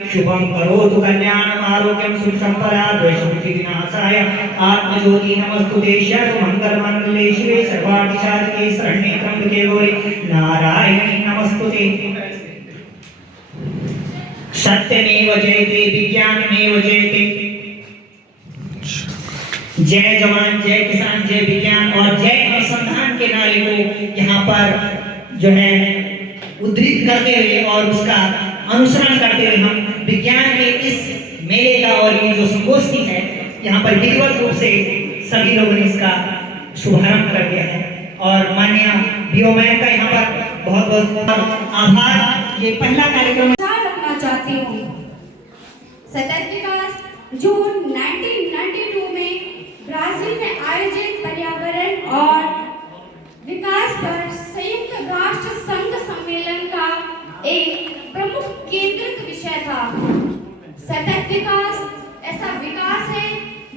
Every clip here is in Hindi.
शुभं करोतु कल्याणम् आरोग्यं सुखसम्पदा द्वेषविनाशाय आत्मज्योति नमस्तुते सर्वमङ्गलमाङ्गल्ये शिवे सर्वार्थसाधिके शरण्ये त्र्यम्बके गौरी नारायणी नमस्तुते। सत्यमेव जयते विज्ञानमेव जयते। जय जवान जय किसान जय विज्ञान और जय अनुसंधान के नारे को यहाँ पर जो है उद्धृत करते हुए और उसका अनुसरण करते हुए हम विज्ञान के इस मेले का और ये जो संगोष्ठी है यहाँ पर विधिवत रूप से सभी लोगों ने इसका शुभारंभ कर दिया है और माननीय बीओ मैम का यहाँ पर बहुत बहुत आभार। ये पहला कार्यक्रम रखना चाहती हूँ। सतत विकास जून 1992 में ब्राजील में आयोजित पर्यावरण और विकास पर संयुक्त राष्ट्र संघ सम्मेलन का एक प्रमुख केंद्रित विषय था। सतत विकास ऐसा विकास है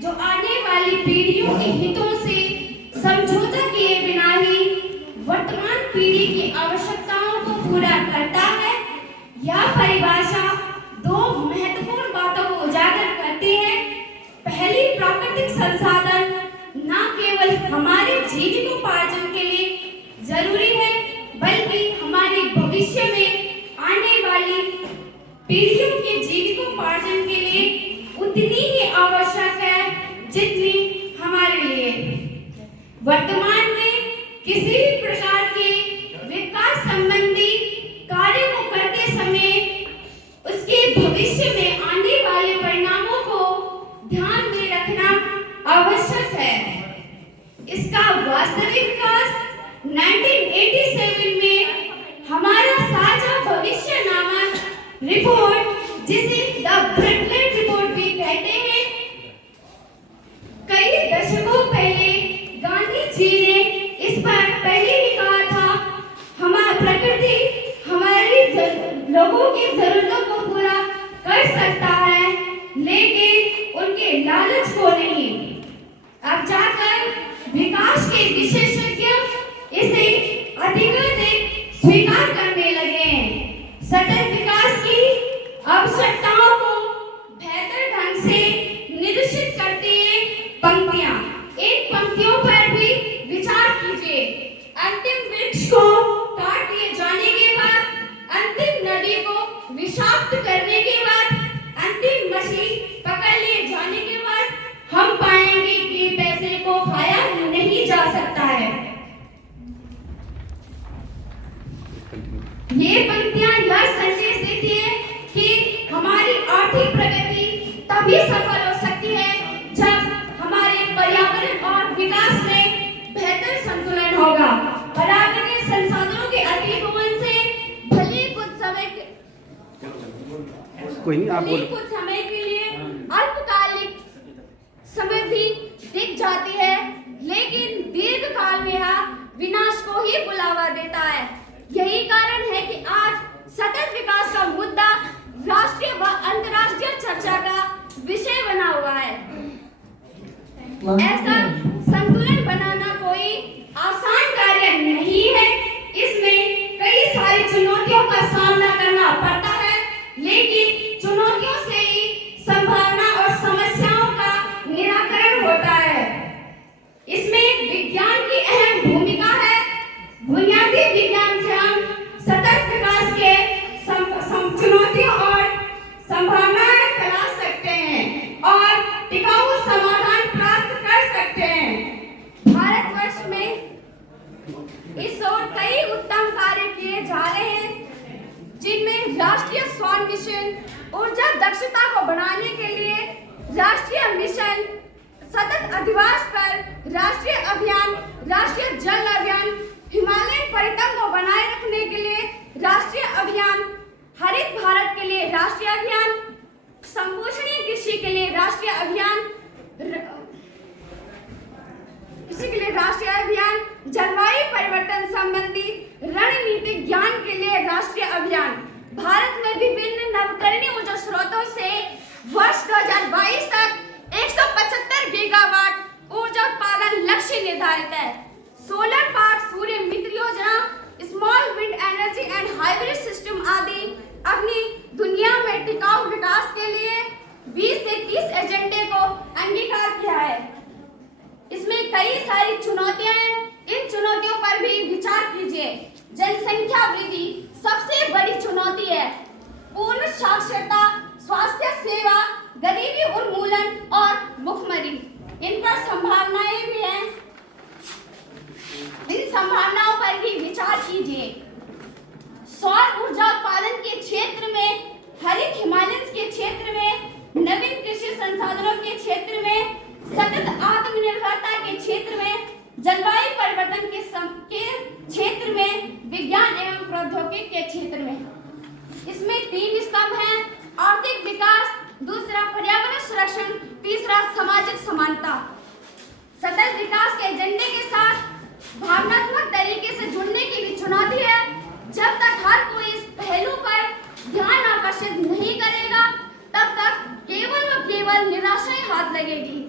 जो आने वाली पीढ़ियों के हितों से समझौता किए बिना ही वर्तमान पीढ़ी की आवश्यकताओं को पूरा करता है। यह परिभाषा दो महत्वपूर्ण बातों को उजागर करती है। पहली, प्राकृतिक संसाधन न केवल हमारे जीविकोपार्जन के लिए जरूरी है बल्कि हमारे भविष्य में आने वाली पीढ़ियों के जीविकोपार्जन के लिए उतनी ही आवश्यक है जितनी हमारे लिए। वर्तमान में किसी भी प्रकार के विकास संबंधी कार्य को करते समय उसके भविष्य में आने वाले परिणामों को ध्यान में रखना आवश्यक है। इसका वास्तविक विकास 1987 में हमारा साझा भविष्य नामक रिपोर्ट, जिसे द ब्रेटलेट रिपोर्ट भी कहते हैं, कई दशकों पहले गांधी जी ने इस पर पहले ही कहा था, हमारी प्रकृति हमारी लोगों की जरूरतों को पूरा कर सकता है लेकिन उनके लालच को नहीं। अब जाकर विकास के विशेषज्ञ इसे अधिकाधिक स्वीकार करने लगे हैं। सतत विकास की आवश्यकताओं को बेहतर ढंग से निर्देशित करती हैं पंक्तियां। इन पंक्तियों पर भी विचार कीजिए। अंतिम वृक्ष को काट दिए जाने के बाद, अंतिम नदी को विषाक्त करने के बाद, अंतिम मछली पकड़ लिए जाने के बाद हम पाएंगे कि पैसे को खाया नहीं जा सकता है। ये पंक्तियां यह संदेश देती है कि हमारी आर्थिक प्रगति तभी सफल हो सकती है जब हमारे पर्यावरण और विकास में बेहतर संतुलन होगा। पर्यावरणीय संसाधनों के अतिदोहन से भले कुछ समय के लिए अल्पकालिक समृद्धि दिख जाती है लेकिन दीर्घ काल में यह विनाश को ही बुलावा देता है। यही कारण है कि आज सतत विकास का मुद्दा राष्ट्रीय व अंतर्राष्ट्रीय चर्चा का विषय बना हुआ है। ऐसा संतुलन बनाना कोई आसान कार्य नहीं है। इसमें कई सारी चुनौतियों का सामना करना पड़ता है लेकिन चुनौतियों से ही संभावना और समस्याओं का निराकरण होता है। इसमें विज्ञान की अहम भूमिका है। बुनियादी विज्ञान से हम सतत विकास के चुनौतियों और संभावनाएं तलाश सकते हैं और टिकाऊ समाधान प्राप्त कर सकते हैं। भारतवर्ष में इस ओर कई उत्तम कार्य किए जा रहे हैं जिनमें राष्ट्रीय सौर मिशन, ऊर्जा दक्षता को बढ़ाने के लिए राष्ट्रीय मिशन, सतत अधिवास पर राष्ट्रीय अभियान, राष्ट्रीय जल अभियान, हिमालयन परितंत्र को बनाए रखने के लिए राष्ट्रीय अभियान, हरित भारत के लिए राष्ट्रीय अभियान, संपोषणीय कृषि के लिए राष्ट्रीय अभियान, जलवायु परिवर्तन संबंधी रणनीतिक ज्ञान के लिए राष्ट्रीय अभियान। भारत में विभिन्न नवीकरणीय ऊर्जा स्रोतों से वर्ष 2022 तक 175 गीगावाट ऊर्जा उत्पादन लक्ष्य निर्धारित है। सोलर पार्क, सूर्य मित्र योजना, small wind energy and hybrid system आदि अपनी दुनिया में टिकाऊ कई सारी चुनौतियां हैं, इन चुनौतियों पर भी विचार कीजिए। जनसंख्या वृद्धि सबसे बड़ी चुनौती है। पूर्ण साक्षरता, स्वास्थ्य सेवा, गरीबी उन्मूलन और भुखमरी, इन पर संभावनाएं भी हैं। इन संभावनाओं पर भी विचार कीजिए। सौर ऊर्जा उत्पादन के क्षेत्र में, हरित हिमालयन के क्षेत्र में, नवीन कृषि संसाधनों के क्षेत्र में, सतत आत्मनिर्भरता के क्षेत्र में, जलवायु परिवर्तन के क्षेत्र में, विज्ञान एवं प्रौद्योगिकी के क्षेत्र में। इसमें 3 स्तंभ हैं: आर्थिक विकास, दूसरा पर्यावरण संरक्षण, तीसरा सामाजिक समानता। सतत विकास के एजेंडे के साथ भावनात्मक तरीके से जुड़ने की भी चुनौती है। जब तक हर कोई इस पहलू पर ध्यान आकर्षित नहीं करेगा, तब तक केवल व केवल निराशा ही हाथ लगेगी।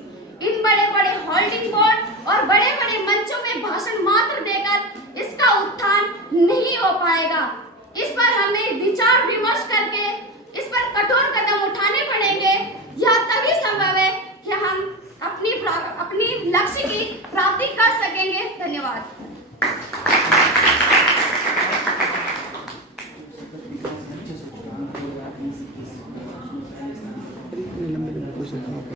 इन बड़े बड़े होल्डिंग बोर्ड और बड़े बड़े मंचों में भाषण